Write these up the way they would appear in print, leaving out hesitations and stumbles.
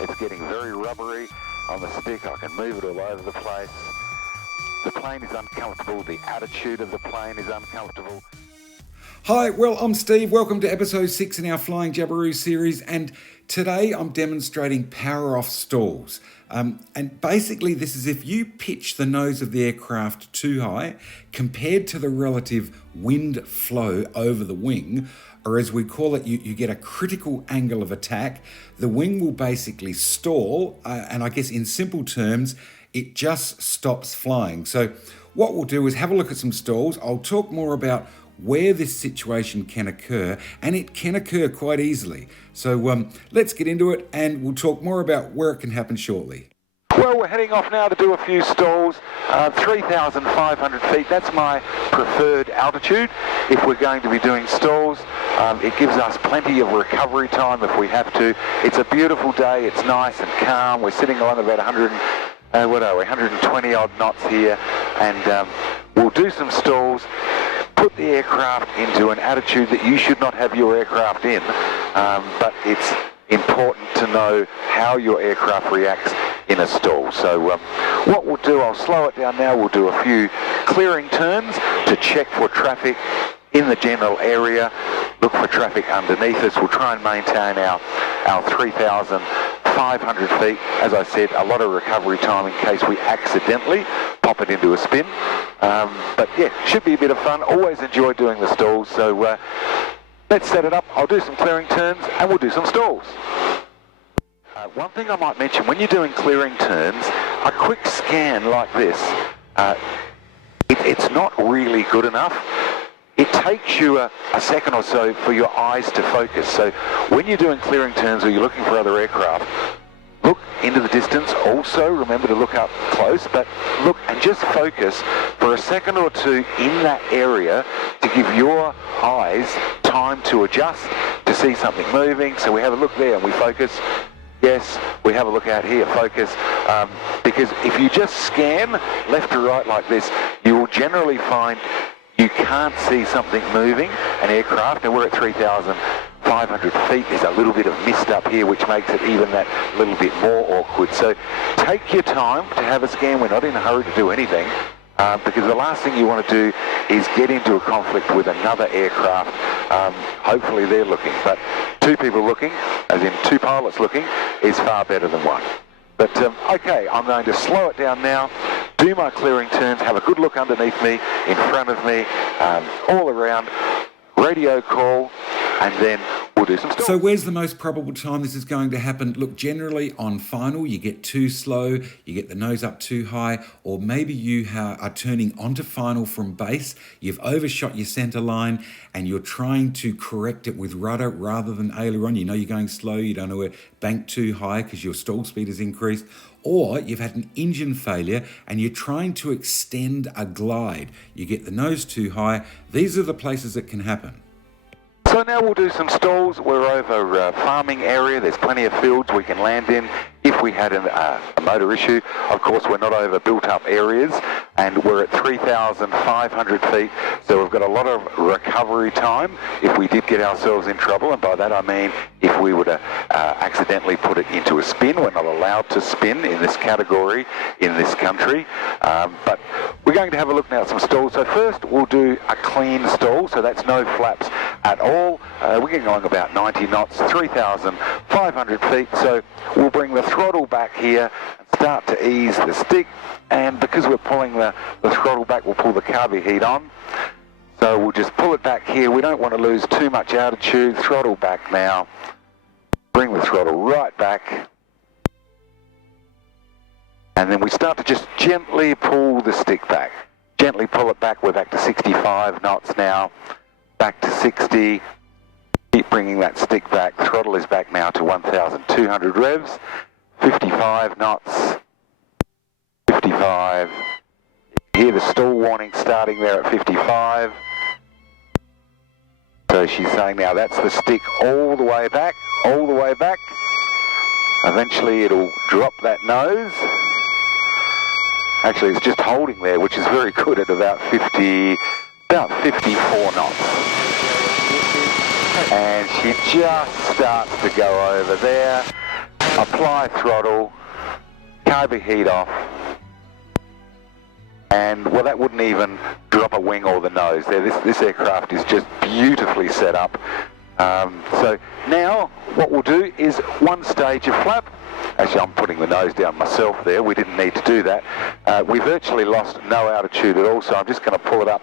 It's getting very rubbery on the stick. I can move it all over the place. The plane is uncomfortable. The attitude of the plane is uncomfortable. Hi, well, I'm Steve. Welcome to episode 6 in our Flying Jabiru series, and today I'm demonstrating power off stalls. And basically this is if you pitch the nose of the aircraft too high compared to the relative wind flow over the wing, or as we call it, you get a critical angle of attack, the wing will basically stall, and I guess in simple terms, it just stops flying. So what we'll do is have a look at some stalls. I'll talk more about where this situation can occur, and it can occur quite easily. So let's get into it, and we'll talk more about where it can happen shortly. Well, we're heading off now to do a few stalls. 3,500 feet, that's my preferred altitude if we're going to be doing stalls. It gives us plenty of recovery time if we have to. It's a beautiful day, it's nice and calm. We're sitting along about 120 odd knots here, and we'll do some stalls. Put the aircraft into an attitude that you should not have your aircraft in, but it's important to know how your aircraft reacts in a stall. So what we'll do, I'll slow it down now, we'll do a few clearing turns to check for traffic in the general area, look for traffic underneath us. We'll try and maintain our 3,500 feet. As I said, a lot of recovery time in case we accidentally pop it into a spin. But yeah, should be a bit of fun. Always enjoy doing the stalls. So let's set it up. I'll do some clearing turns and we'll do some stalls. One thing I might mention, when you're doing clearing turns, a quick scan like this, it's not really good enough. It takes you a second or so for your eyes to focus. So when you're doing clearing turns or you're looking for other aircraft, look into the distance. Also remember to look up close, but look and just focus for a second or two in that area to give your eyes time to adjust to see something moving. So we have a look there and we focus. Yes, we have a look out here, focus, because if you just scan left to right like this, you will generally find you can't see something moving, an aircraft, and we're at 3,500 feet. There's a little bit of mist up here, which makes it even that little bit more awkward. So take your time to have a scan. We're not in a hurry to do anything, because the last thing you want to do is get into a conflict with another aircraft. Hopefully they're looking, but two people looking, as in two pilots looking, is far better than one. But okay, I'm going to slow it down now, do my clearing turns, have a good look underneath me, in front of me, all around, radio call, and then we'll do some stalls. So where's the most probable time this is going to happen? Look, generally on final, you get too slow, you get the nose up too high, or maybe you are turning onto final from base, you've overshot your center line, and you're trying to correct it with rudder rather than aileron. You know you're going slow, you don't know where, bank too high because your stall speed has increased, or you've had an engine failure and you're trying to extend a glide. You get the nose too high. These are the places that can happen. So now we'll do some stalls. We're over a farming area. There's plenty of fields we can land in if we had a motor issue. Of course, we're not over built-up areas, and we're at 3,500 feet, so we've got a lot of recovery time if we did get ourselves in trouble, and by that I mean if we were to accidentally put it into a spin. We're not allowed to spin in this category in this country, but we're going to have a look now at some stalls. So first we'll do a clean stall, so that's no flaps at all. We're getting along about 90 knots, 3,500 feet, so we'll bring the throttle back here and start to ease the stick, and because we're pulling the throttle back, we'll pull the carby heat on. So we'll just pull it back here. We don't want to lose too much altitude. Throttle back now. Bring the throttle right back. And then we start to just gently pull the stick back. Gently pull it back. We're back to 65 knots now. Back to 60. Keep bringing that stick back. Throttle is back now to 1,200 revs. 55 knots. 55. Hear the stall warning starting there at 55. So she's saying now that's the stick all the way back, all the way back. Eventually it'll drop that nose. Actually it's just holding there, which is very good at about 54 knots. And she just starts to go over there. apply throttle, carby heat off, and well, that wouldn't even drop a wing or the nose there. This aircraft is just beautifully set up. So now what we'll do is one stage of flap. Actually, I'm putting the nose down myself there. We didn't need to do that. We virtually lost no altitude at all, so I'm just going to pull it up,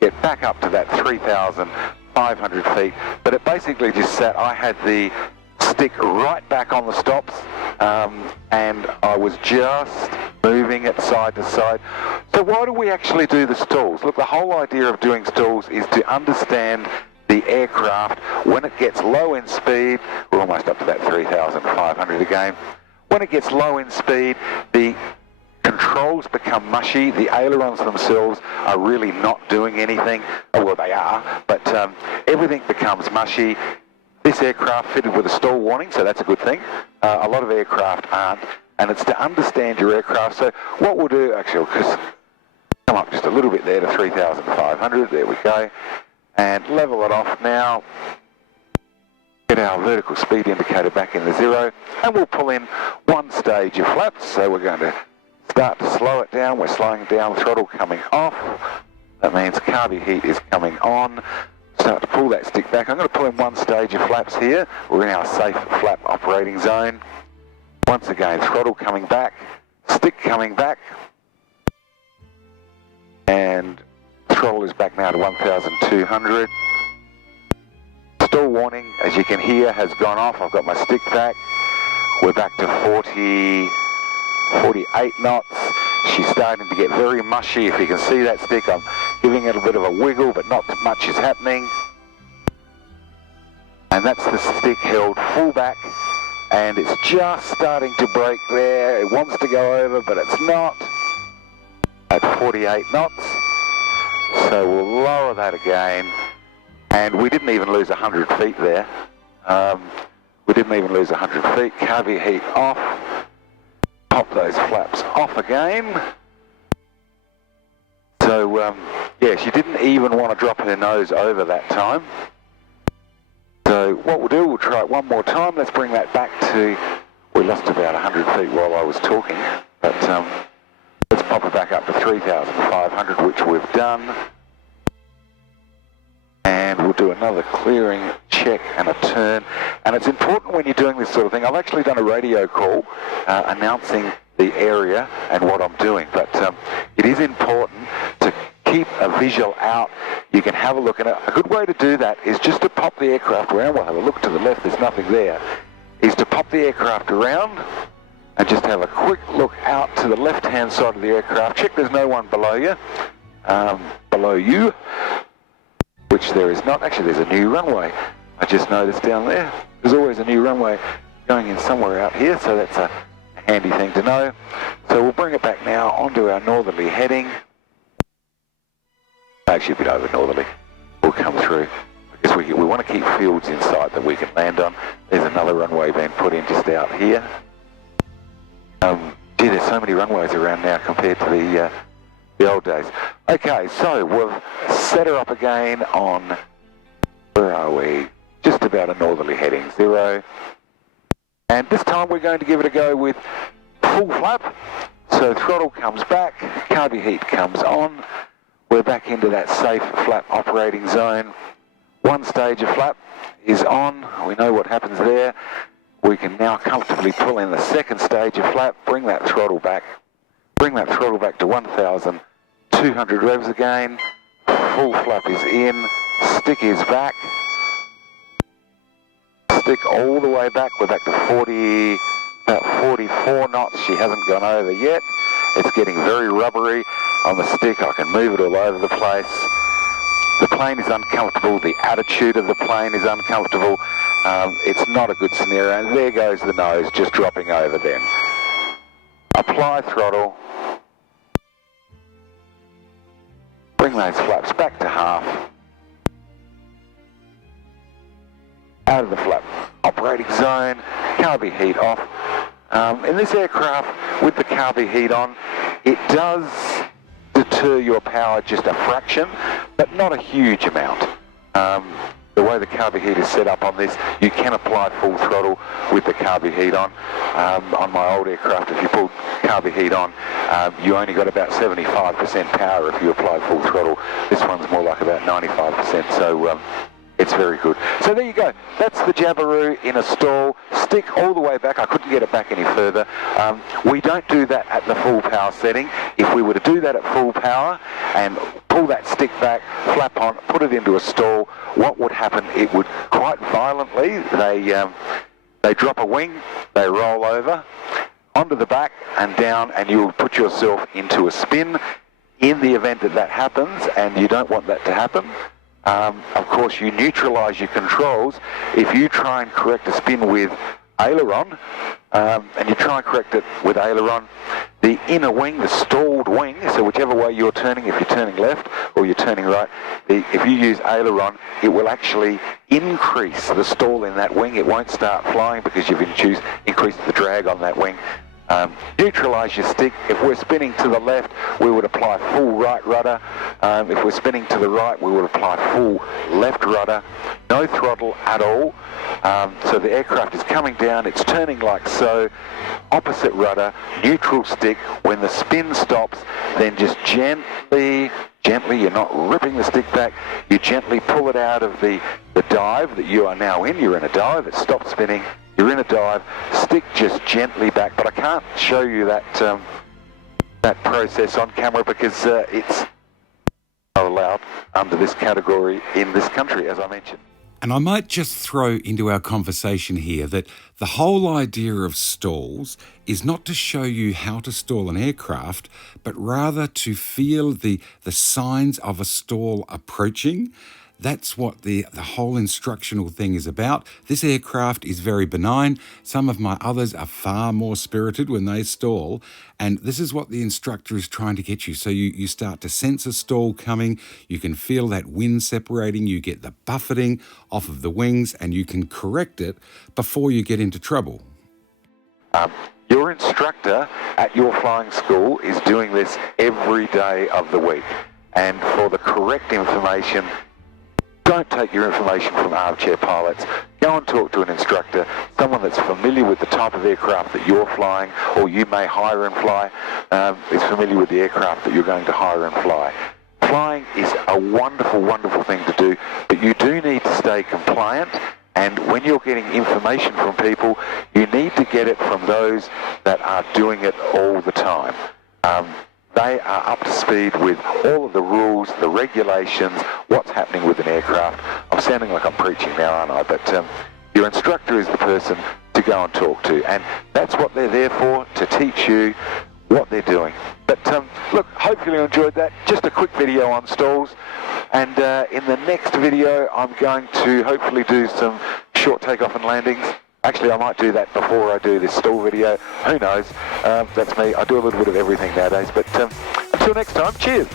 get back up to that 3,500 feet. But it basically just sat, I had the stick right back on the stops, and I was just moving it side to side. So why do we actually do the stalls? Look, the whole idea of doing stalls is to understand the aircraft when it gets low in speed. We're almost up to that 3,500 again. When it gets low in speed, the controls become mushy. The ailerons themselves are really not doing anything. Oh, well, they are, but everything becomes mushy. This aircraft fitted with a stall warning, so that's a good thing. A lot of aircraft aren't, and it's to understand your aircraft. So what we'll do, actually, we'll just come up just a little bit there to 3,500. There we go. And level it off now. Get our vertical speed indicator back in the 0, and we'll pull in one stage of flaps. So we're going to start to slow it down. We're slowing down, throttle coming off. That means carby heat is coming on. Start to pull that stick back. I'm going to pull in one stage of flaps here. We're in our safe flap operating zone. Once again, throttle coming back, stick coming back, and throttle is back now to 1,200. Stall warning, as you can hear, has gone off. I've got my stick back. We're back to 48 knots. She's starting to get very mushy. If you can see that stick, I'm giving it a bit of a wiggle, but not much is happening. And that's the stick held full back, and it's just starting to break there. It wants to go over, but it's not. At 48 knots. So we'll lower that again. And we didn't even lose 100 feet there. We didn't even lose 100 feet. Carby heat off. Pop those flaps off again. So, yeah, she didn't even want to drop her nose over that time. So what we'll do, we'll try it one more time. Let's bring that back to, we lost about 100 feet while I was talking. But let's pop it back up to 3,500, which we've done. And we'll do another clearing check and a turn. And it's important when you're doing this sort of thing. I've actually done a radio call announcing the area and what I'm doing. But it is important to keep a visual out. You can have a look. And a good way to do that is just to pop the aircraft around. We'll have a look to the left. There's nothing there. Is to pop the aircraft around and just have a quick look out to the left-hand side of the aircraft. Check there's no one below you. Which there is not. Actually, there's a new runway. I just noticed down there. There's always a new runway going in somewhere out here, so that's a handy thing to know. So we'll bring it back now onto our northerly heading. Actually, a bit over northerly. We'll come through. I guess we want to keep fields in sight that we can land on. There's another runway being put in just out here. Gee, there's so many runways around now compared to the old days. Okay, so we've set her up again on, where are we? Just about a northerly heading, 0. And this time we're going to give it a go with full flap. So throttle comes back, carby heat comes on. We're back into that safe flap operating zone. One stage of flap is on. We know what happens there. We can now comfortably pull in the second stage of flap, bring that throttle back. Bring that throttle back to 1,200 revs again. Full flap is in. Stick is back. Stick all the way back. We're back to about 44 knots. She hasn't gone over yet. It's getting very rubbery on the stick. I can move it all over the place. The plane is uncomfortable. The attitude of the plane is uncomfortable. It's not a good scenario. And there goes the nose just dropping over then. Apply throttle. Bring those flaps back to half. Out of the flap operating zone. Carby heat off. In this aircraft, with the carby heat on, it does deter your power just a fraction, but not a huge amount. the way the carby heat is set up on this, you can apply full throttle with the carby heat on. On my old aircraft, if you pulled carby heat on, you only got about 75% power if you apply full throttle. This one's more like about 95%, so it's very good. So there you go. That's the Jabiru in a stall. Stick all the way back. I couldn't get it back any further. We don't do that at the full power setting. If we were to do that at full power and pull that stick back, flap on, put it into a stall, what would happen? It would quite violently, they drop a wing, they roll over onto the back and down, and you'll put yourself into a spin. In the event that that happens, and you don't want that to happen, of course, you neutralise your controls. If you try and correct a spin with aileron, and you try and correct it with aileron, the inner wing, the stalled wing, so whichever way you're turning, if you're turning left or you're turning right, if you use aileron, it will actually increase the stall in that wing. It won't start flying because you've increased the drag on that wing. Neutralise your stick. If we're spinning to the left, we would apply full right rudder. If we're spinning to the right, we would apply full left rudder. No throttle at all. So the aircraft is coming down, it's turning like so, opposite rudder, neutral stick. When the spin stops, then just gently, you're not ripping the stick back, you gently pull it out of the dive that you are now in. You're in a dive, it stopped spinning. You're in a dive, stick just gently back, but I can't show you that that process on camera because it's not allowed under this category in this country, as I mentioned. And I might just throw into our conversation here that the whole idea of stalls is not to show you how to stall an aircraft, but rather to feel the signs of a stall approaching. That's what the whole instructional thing is about. This aircraft is very benign. Some of my others are far more spirited when they stall. And this is what the instructor is trying to get you. So you start to sense a stall coming. You can feel that wind separating. You get the buffeting off of the wings and you can correct it before you get into trouble. Your instructor at your flying school is doing this every day of the week. And for the correct information, don't take your information from armchair pilots. Go and talk to an instructor, someone that's familiar with the type of aircraft that you're flying, or you may hire and fly, is familiar with the aircraft that you're going to hire and fly. Flying is a wonderful, wonderful thing to do, but you do need to stay compliant, and when you're getting information from people, you need to get it from those that are doing it all the time. They are up to speed with all of the rules, the regulations, what's happening with an aircraft. I'm sounding like I'm preaching now, aren't I? But your instructor is the person to go and talk to, and that's what they're there for, to teach you what they're doing. But look, hopefully you enjoyed that. Just a quick video on stalls, and in the next video I'm going to hopefully do some short takeoff and landings. Actually, I might do that before I do this stall video. Who knows? That's me. I do a little bit of everything nowadays. But until next time, cheers.